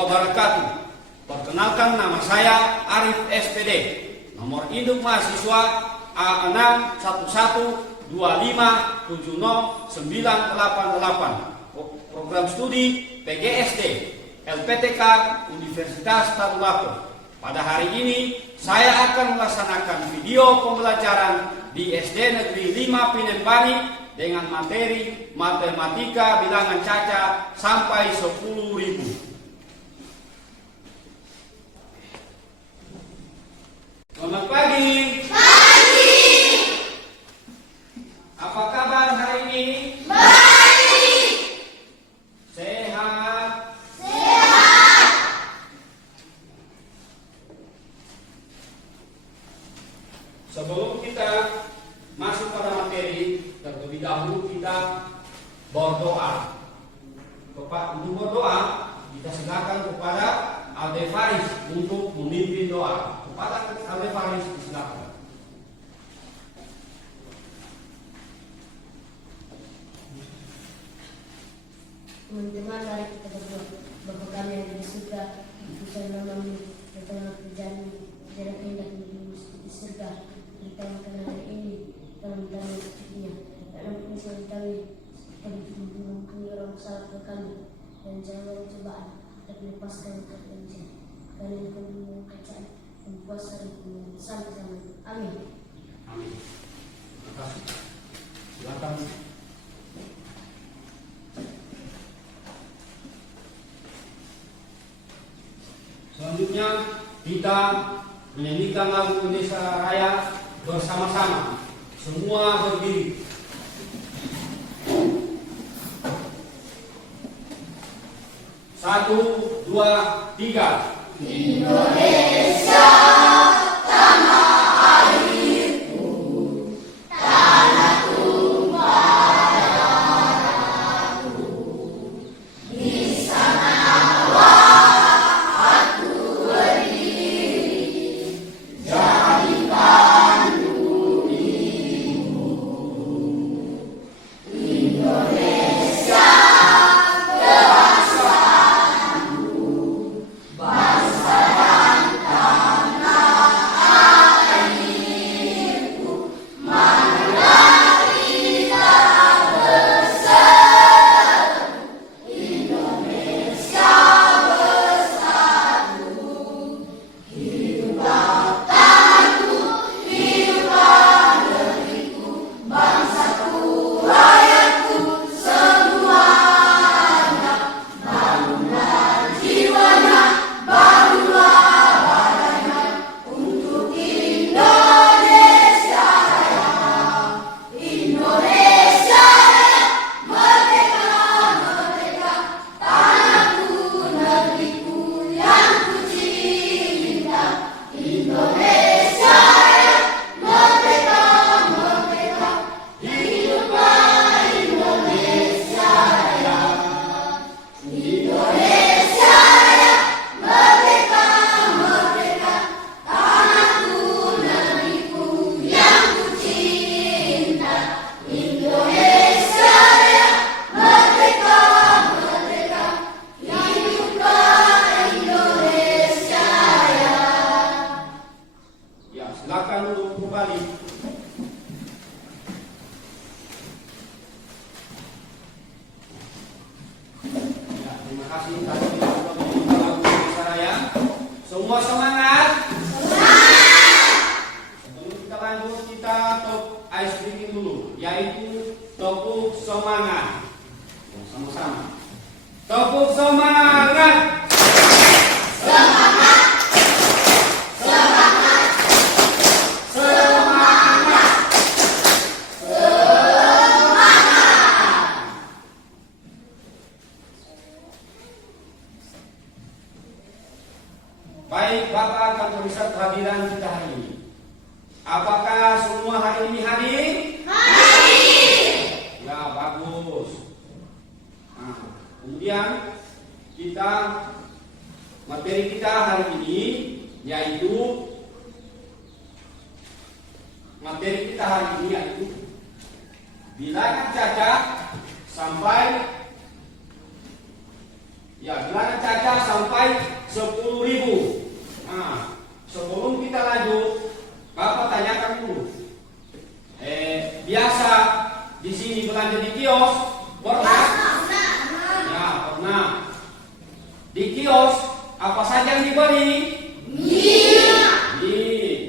wabarakatuh. Perkenalkan, nama saya Arif SPD. Nomor induk mahasiswa A61125709888. Program studi PGSD LPTK Universitas Tadulako. Pada hari ini saya akan melaksanakan video pembelajaran di SD Negeri 5 Pinembani dengan materi matematika bilangan caca sampai 10.000. Selamat pagi. Pagi. Apa kabar hari ini? Baik. Sehat? Sehat. Sebelum kita masuk pada materi, terlebih dahulu kita berdoa. Untuk berdoa, kita silakan kepada Alde Faris untuk memimpin doa. Kepada Alde Faris, silakan. Teman-teman, mari kita berdoa. Bapa kami yang di surga, dikuduskan namamu, datanglah kerajaan-Mu, jadilah kehendakmu di surga. Berikan makanan hari ini, dalam kami secukupnya, dan ampuni dosa kami, kami mengampuni orang salah kepada kami, dan jangan cobaan, tapi lepaskan dari yang jahat. Karena Engkau punya kerajaan dan kuasa dan kemuliaan sampai-sampai. Amin. Amin. Terima kasih. Silakan. Selanjutnya kita menyanyikan lagu Indonesia Raya bersama-sama. Semua berdiri. Satu, dua, tiga. Indonesia, tanah airku, tanah tumpah darahku. Di sanalah aku berdiri, jadikan bumi-Mu. Indonesia, kebangsaanku, bangsa dan tanah airku. Marilah kita bersatu, Indonesia bersatu. Hiduplah tanahku, hiduplah negeriku, bangsaku, rakyatku, semuanya. Bangunlah jiwanya, bangunlah badannya, untuk Indonesia Raya. Indonesia Raya, merdeka, merdeka, tanahku, negeriku yang ku cinta. Indonesia Raya, merdeka, merdeka, hiduplah Indonesia Raya. Indonesia Raya, merdeka, merdeka, tanahku, negeriku yang ku cinta. Indonesia Raya, merdeka, merdeka, hiduplah Indonesia Raya. Ya, silakan untuk kembali. Ya, terima kasih. Tadi kita sudah menyanyikan lagu Indonesia Raya. Semua semangat. Sebelum kita lanjut, kita top ice breaking dulu, yaitu tepuk semangat. Ya, sama-sama. Tepuk semangat. Semangat, semangat, semangat, semangat. Baik, Bapak akan tuliskan kehadiran kita hari ini. Apakah semua hari ini hadir? Hadir. Ya, bagus. Nah, kemudian materi kita hari ini yaitu bilangan caca sampai bilangan caca sampai 10.000. Nah, sebelum kita lanjut, Bapak tanyakan dulu. Biasa di sini belanja di kios, pernah? Ya, pernah. Di kios apa saja yang dibeli?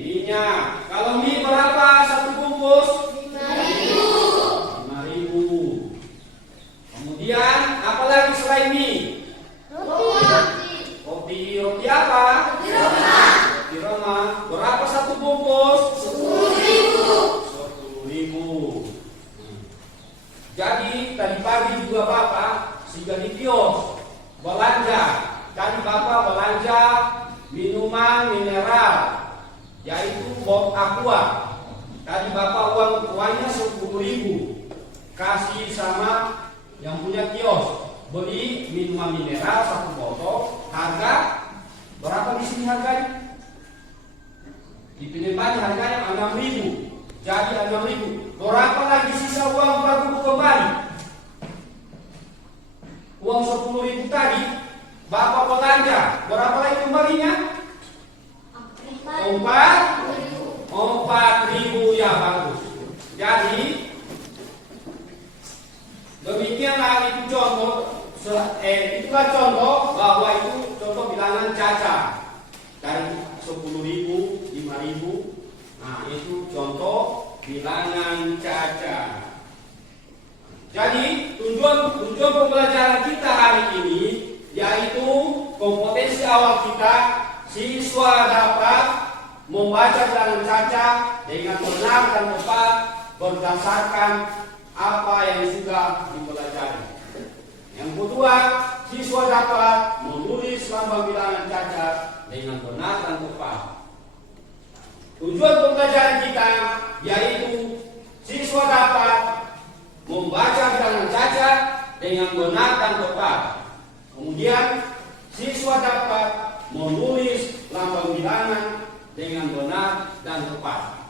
Minyak. Kalau mie berapa satu bungkus? 5.000. Kemudian apa lagi selain mie? Roti apa? Roti Roma. Berapa satu bungkus? 10.000. Jadi tadi pagi juga Bapak singgah di kios belanja. Tadi Bapak belanja minuman mineral, yaitu bot aqua. Tadi Bapak uangnya 10.000 kasih sama yang punya kios. Beli minuman mineral satu botol, harga berapa di sini harganya? Di Penemani harganya 6.000. Jadi 6.000. Berapa lagi sisa uang baru kembali? Uang 10.000 tadi Bapak belanja, berapa lagi kembalinya? 4.000 ya, bagus. Jadi demikianlah itu contoh. Itulah contoh bahwa itu contoh bilangan caca dari 10.000, 5.000. Nah, itu contoh bilangan caca. Jadi tujuan pembelajaran kita hari ini yaitu kompetensi awal kita, siswa dapat membaca bilangan caca dengan benar dan tepat berdasarkan apa yang sudah dipelajari. Yang kedua, siswa dapat menulis lambang bilangan caca dengan benar dan tepat. Tujuan pembelajaran kita yaitu siswa dapat membaca bilangan caca dengan benar dan tepat. Kemudian siswa dapat menulis lambang bilangan dengan benar dan tepat.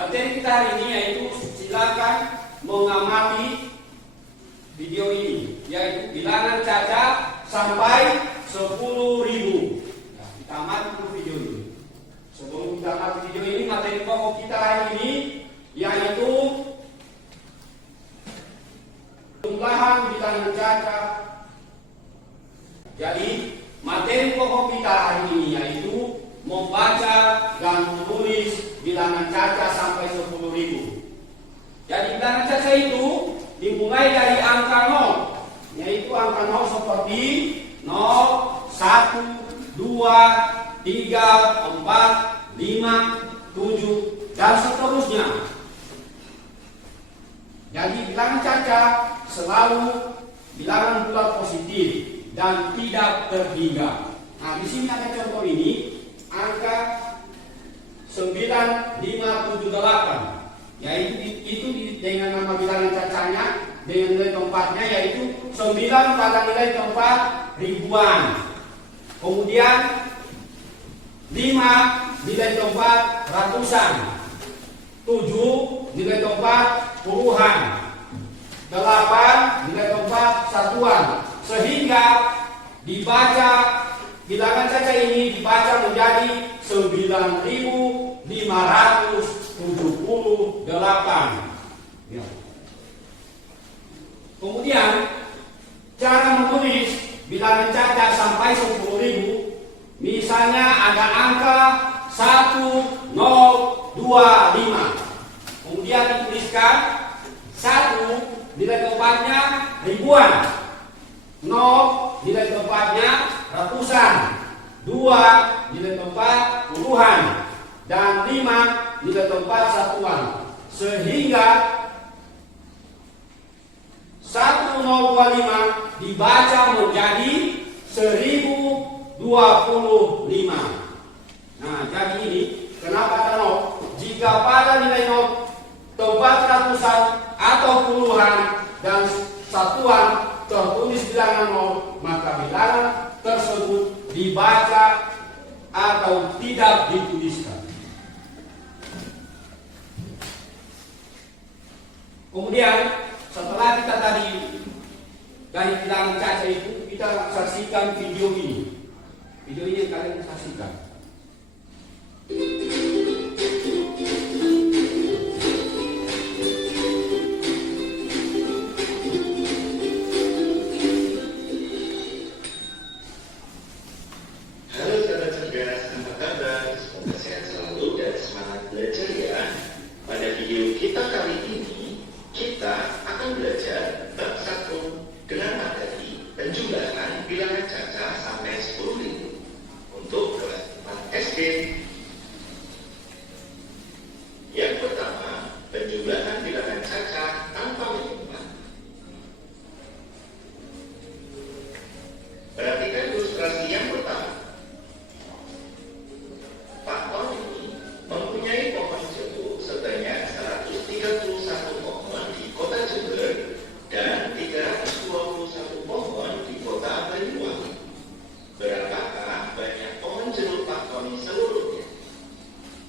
Materi kita hari ini yaitu silakan mengamati video ini, yaitu bilangan caca sampai 10.000. Nah, kita amati dulu video ini. Sebelum kita amati video ini, materi pokok kita hari ini yaitu jumlahan bilangan caca. Jadi materi pokok kita hari ini yaitu membaca dan menulis bilangan caca sampai 10.000. Jadi bilangan caca itu dimulai dari angka 0, yaitu angka 0 seperti 0, 1, 2, 3, 4, 5, 7, dan seterusnya. Jadi bilangan caca selalu bilangan bulat positif dan tidak terhingga. Nah, di sini ada contoh ini, angka 9578. Yaitu itu dengan nama bilangan cacanya dengan nilai tempatnya yaitu 9 pada nilai tempat ribuan. Kemudian 5 nilai tempat ratusan, 7 nilai tempat puluhan, 8 nilai tempat satuan, sehingga dibaca bilangan caca ini dibaca menjadi 9.578. Ya. Kemudian cara menulis bilangan caca sampai 10.000, misalnya ada angka 1025. Kemudian dituliskan 1 nilai tempatnya ribuan, 0 nilai tempatnya ratusan, 2 nilai tempat puluhan, dan 5 nilai tempat satuan, sehingga 1025 dibaca menjadi 1025. Nah, jadi ini kenapa ada 0? Jika pada nilai 0 tempat ratusan atau puluhan dan satuan tertulis bilangan 0, maka bilangan tersebut dibaca atau tidak dituliskan. Kemudian setelah kita tadi dari bilangan caca itu, kita saksikan video ini. Video ini yang kalian saksikan. Halo sahabat cerdas, apa kabar? Semoga sehat selalu dan semangat belajar ya. Pada video kita kali ini, kita akan belajar bab 1 dengan materi penjumlahan bilangan caca sampai 10.000 untuk kelas 4 SD. Yang pertama, penjumlahan bilangan caca tanpa menyimpan. Perhatikan ilustrasi yang pertama. Pak Ton ini mempunyai pohon jeruk sebanyak 131 pohon di kota Jember dan 321 pohon di kota Banyuwangi. Berapakah banyak pohon jeruk Pak Tony seluruhnya?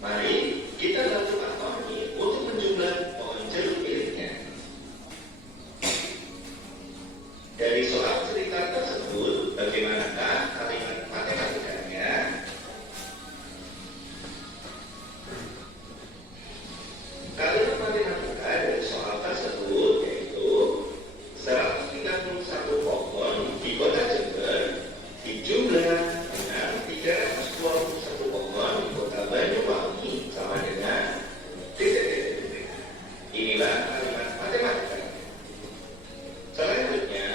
Mari kita bantu Pak Tony untuk menjumlah pohon jeruk miliknya. Dari soal cerita tersebut, bagaimanakah kalimat matematikanya? Kalimat matematika dari soal tersebut yaitu 131 pohon di kota Jember dijumlah dengan 321 pohon di kota Banyuwangi sama dengan titik-titik. Inilah kalimat matematika. Selanjutnya,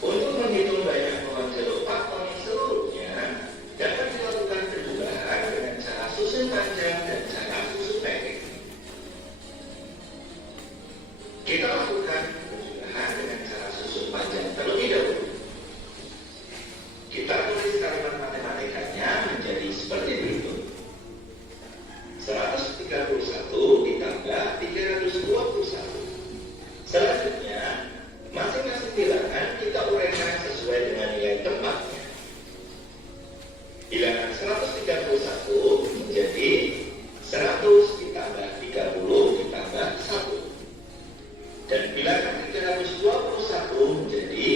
untuk menghitung banyak pohon jeruk Pak Tony seluruhnya dapat dilakukan penjumlahan dengan cara susun panjang dan cara susun pendek. Kita lakukan penjumlahan dengan cara susun panjang terlebih dahulu. Kita tulis kalimat matematikanya menjadi seperti berikut. 131 ditambah 321. Selanjutnya, masing-masing bilangan kita uraikan sesuai dengan nilai tempatnya. Bilangan 131 menjadi 100 ditambah 30 ditambah 1. Dan bilangan 321 menjadi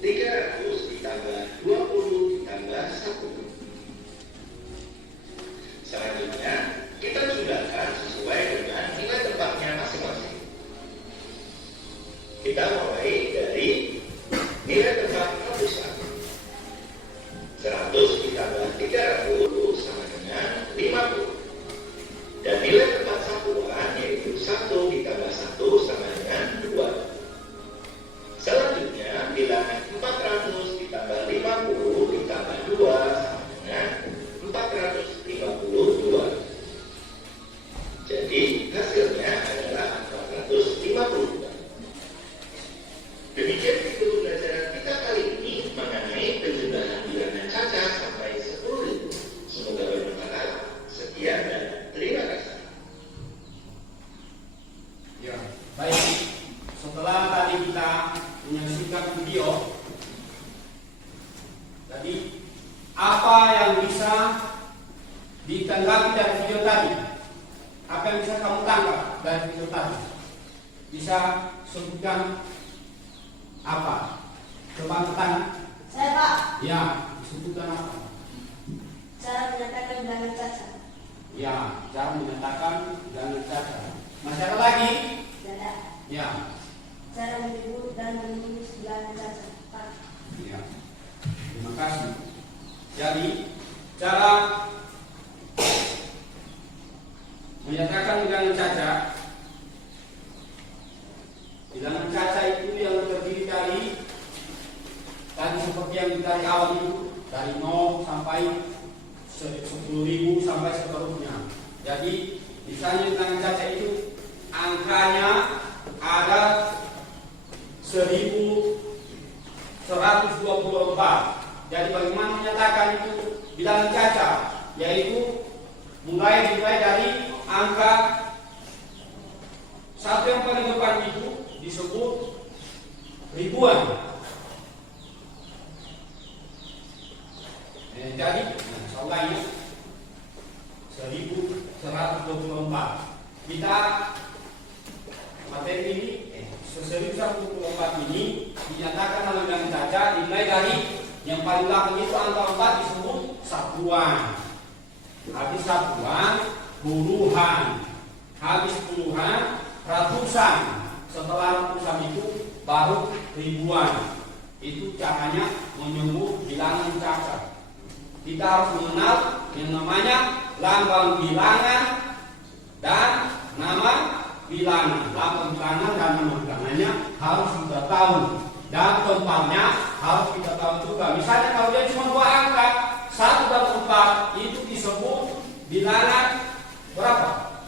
300 ditambah 20 ditambah 1. Selanjutnya, kita jumlahkan sesuai dengan nilai tempatnya masing-masing. Kita mulai dari nilai tempat ratusan. 100 ditambah 300 sama dengan 50. Dan nilai tempat satuan yaitu 1 ditambah 1 sama dengan 2. Selanjutnya, bilangan 400 ditambah 50 ditambah 2 sama dengan 452. Jadi, hasilnya adalah 452. Demikian video pembelajaran kita kali ini mengenai penjumlahan bilangan caca sampai 10.000. Semoga bermanfaat. Sekian dan terima kasih. Ya, baik. Setelah tadi kita menyaksikan video, tadi apa yang bisa ditanggapi dari video tadi? Apa yang bisa kamu tangkap dari video tadi? Bisa sebutkan apa? Coba bertanya. Saya Pak, Ya, disebutkan apa? cara menyatakan bilangan caca. Ya, cara menyatakan bilangan caca. Masih ada lagi? Tidak. Ya, Cara menyebut dan menulis bilangan caca. Pak. ya. Terima kasih. Jadi, cara menyatakan bilangan caca. Bilangan caca itu yang terdiri dari tadi seperti yang dari awal itu, dari 0 sampai 10.000 sampai seterusnya. Jadi misalnya bilangan caca itu angkanya ada 1124. Jadi bagaimana menyatakan itu bilangan caca? Yaitu dimulai dari angka satu yang paling depan itu disebut ribuan. Jadi, soalnya 1124. Kita materi ini, seseriusan untuk lompat ini dinyatakan dalam yang caca dimulai dari yang paling belakang itu angka 4 disebut satuan. Habis satuan, puluhan. Habis puluhan, ratusan. Setelah ratusan itu baru ribuan. Itu caranya menyebut bilangan caca. Kita harus mengenal yang namanya lambang bilangan dan nama bilangan. Lambang bilangan dan nama bilangannya harus kita tahu. Dan tempatnya harus kita tahu juga. Misalnya kalau dia cuma 2 angka, 1 dan 4, itu disebut bilangan berapa?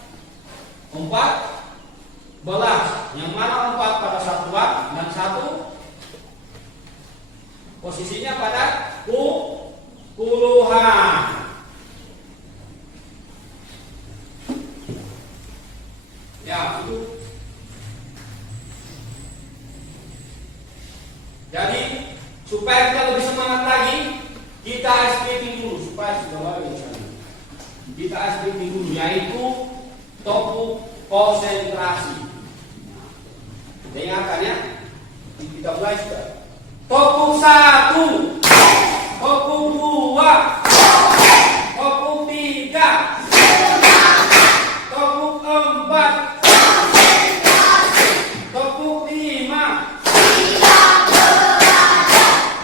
14. Yang mana 4 pada satuan dan 1 posisinya pada puluhan. Ya, itu. Jadi supaya kita lebih semangat lagi, kita SPP dulu supaya sudah balik misalnya. Kita SPP dulu, yaitu topuk konsentrasi. Dengarkan ya. Kita mulai sudah. Topuk 1, topuk 2, topuk 3, topuk 4, topuk 5,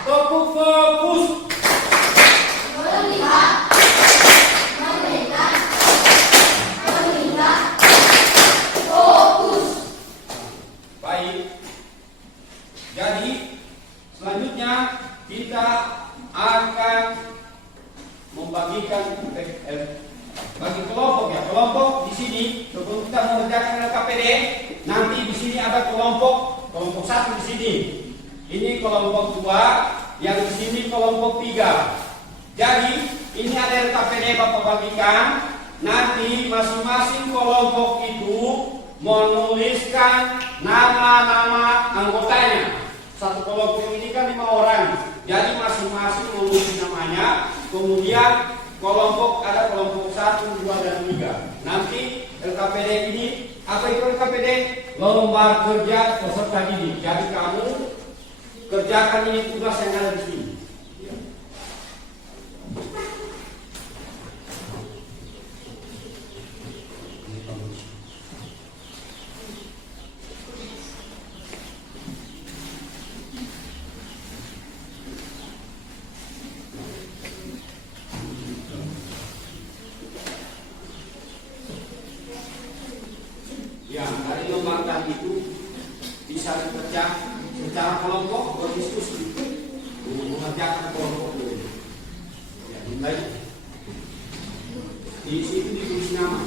topuk fokus. Baik. Jadi selanjutnya kita akan membagikan bagi kelompok ya. Kelompok di sini sebelum kita mengerjakan LKPD, nanti di sini ada kelompok 1 di sini. Ini kelompok 2, yang di sini kelompok 3. Jadi ini ada LKPD Bapak bagikan. Nanti masing-masing kelompok itu menuliskan nama-nama anggotanya. Satu kelompok ini kan 5 orang, jadi masing-masing menulis namanya. Kemudian kelompok ada kelompok 1, 2, dan 3. Nanti LKPD ini, apa itu LKPD? Lomba kerja peserta didik. Jadi kamu kerjakan ini tugas yang ada di sini. Ya, dari lomba itu bisa dikerja secara kelompok berdiskusi mengerjakan kelompok dulu. Ya, mulai di situ ditulis nama,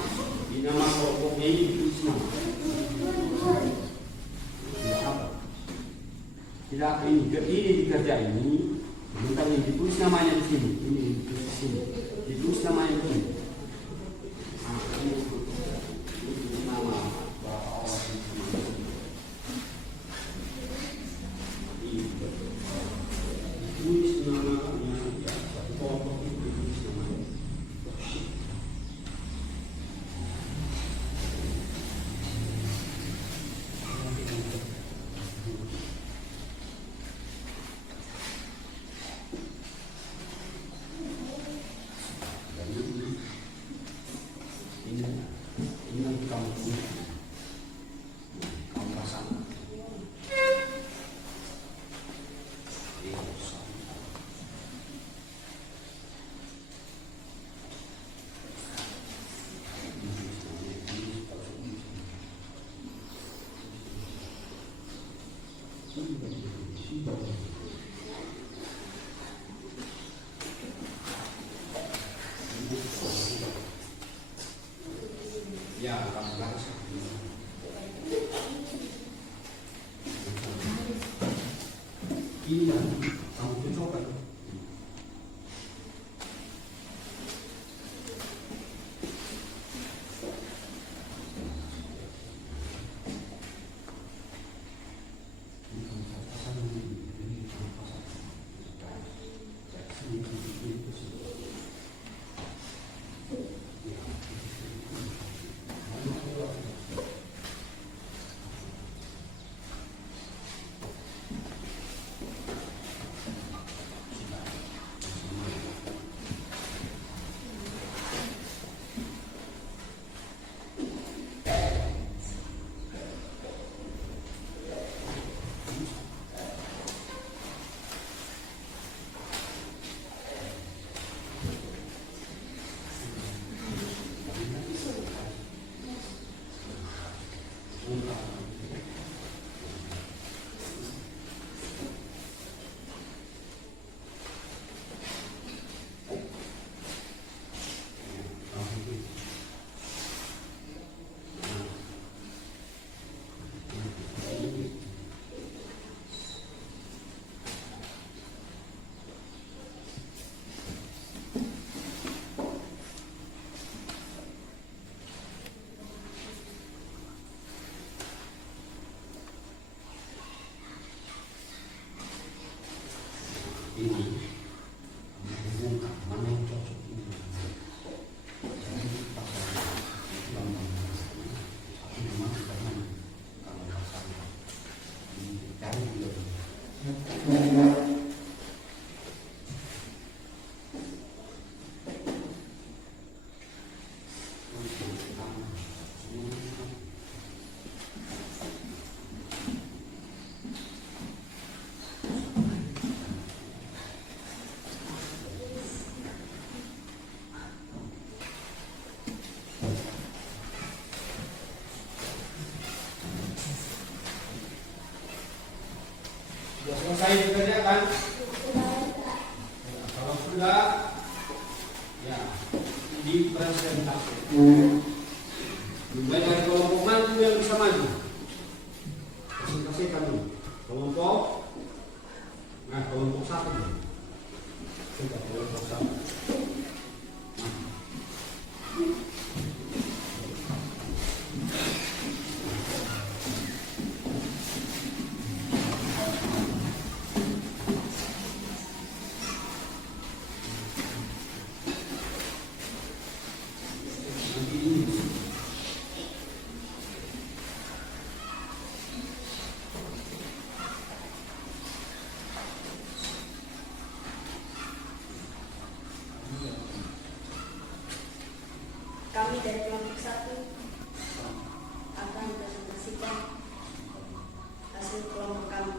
di nama kelompoknya ini ditulis nama. Tidak ini dikerjain ini, bentar ini ditulis namanya di sini, ini ditulis di sini, ditulis namanya di sini. Ya, ini kamu coba. ini menghubungkan mana yang cocok ini. Jadi pasal itu satu memang karena kalau pasal dicari dulu. Sudah selesai dikerjakan? Kalau sudah, ya dipresentasi. Mulai dari kelompok mantu yang bisa maju. Presentasikan dulu. Kelompok, nah kelompok satu dulu. Coba kelompok satu. Kami dari kelompok 1 akan mempresentasikan hasil kelompok kami.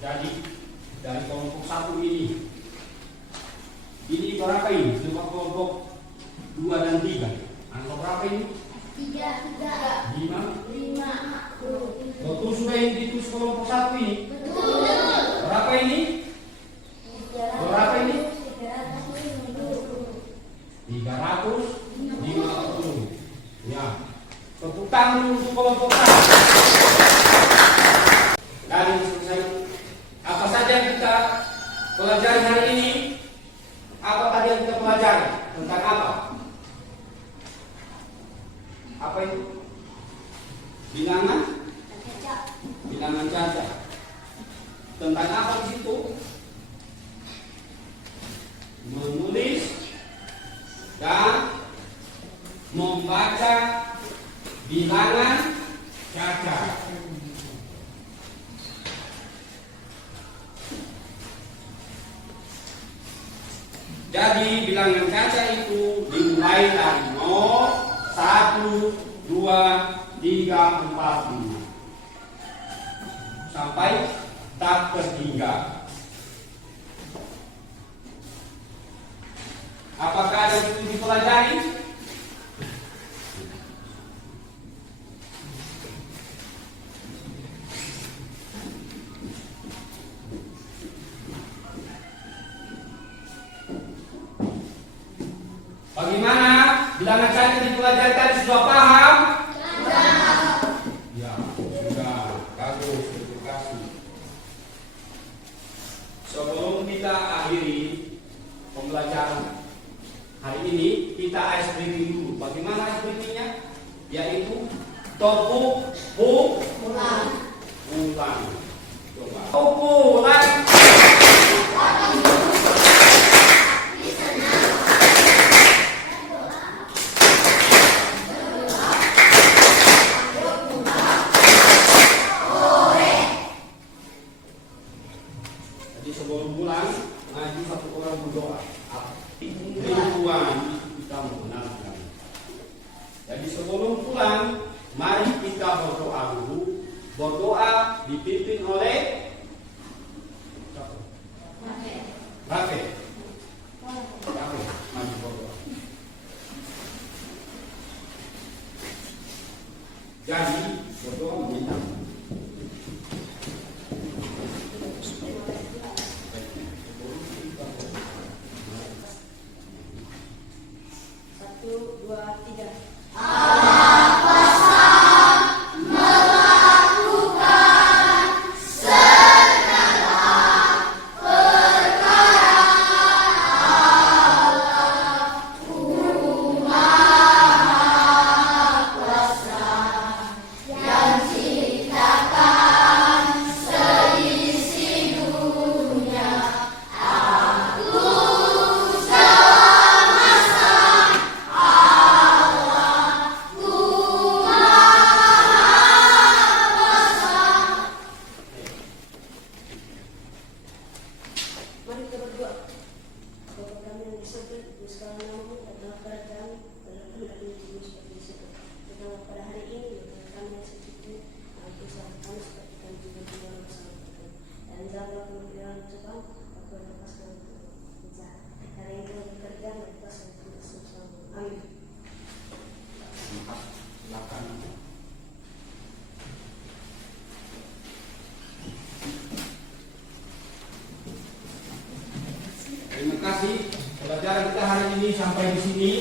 Jadi dari kelompok 1 ini berapa ini? Coba kelompok 2 dan 3. Angka berapa ini? 3. 5. Betul sudah yang ditulis kelompok 1 ini? Betul. Berapa ini? Berapa ini? 350. Ya. Tepuk tangan untuk kelompok 1. Dan selesai. Apa saja yang kita pelajari hari ini? Apa tadi yang kita pelajari? Tentang apa? Apa itu? Bilangan? Bilangan caca. Tentang apa di situ? Menulis dan membaca bilangan caca. Jadi bilangan kaca itu dimulai dari 0, 1, 2, 3, 4, 5 sampai tak terhingga. Apakah ada yang dipelajari? Bagaimana? Bilangan cantik dipelajari tadi sudah paham? Ya, sudah. Bagus, terima kasih. Sebelum kita akhiri pembelajaran hari ini, kita ice breaking dulu. Bagaimana ice breakingnya? Yaitu topuk, ulang. Coba. Topuk, ulang. Jadi sebelum pulang, ngaji satu orang berdoa. Tuhan kita mengenalkan. Jadi sebelum pulang, mari kita berdoa dulu. Berdoa dipimpin oleh Rafe. Mari berdoa. Jadi berdoa meminta. Mari kita berdoa. Bapa kami yang di surga, dikuduskanlah namamu, datanglah kepada kami, dalam kehendak Tuhan seperti di surga. Datanglah pada hari ini, berikan kami yang secukupnya, ampuni dosa kami seperti kami juga mengampuni dosa kami. Dan janganlah kami ke dalam cobaan, tapi lepaskan kami dari jahat. Karena yang telah bekerja, lepaskan kami dari semua. Amin. Silakan. Terima kasih. Pelajaran kita hari ini sampai di sini.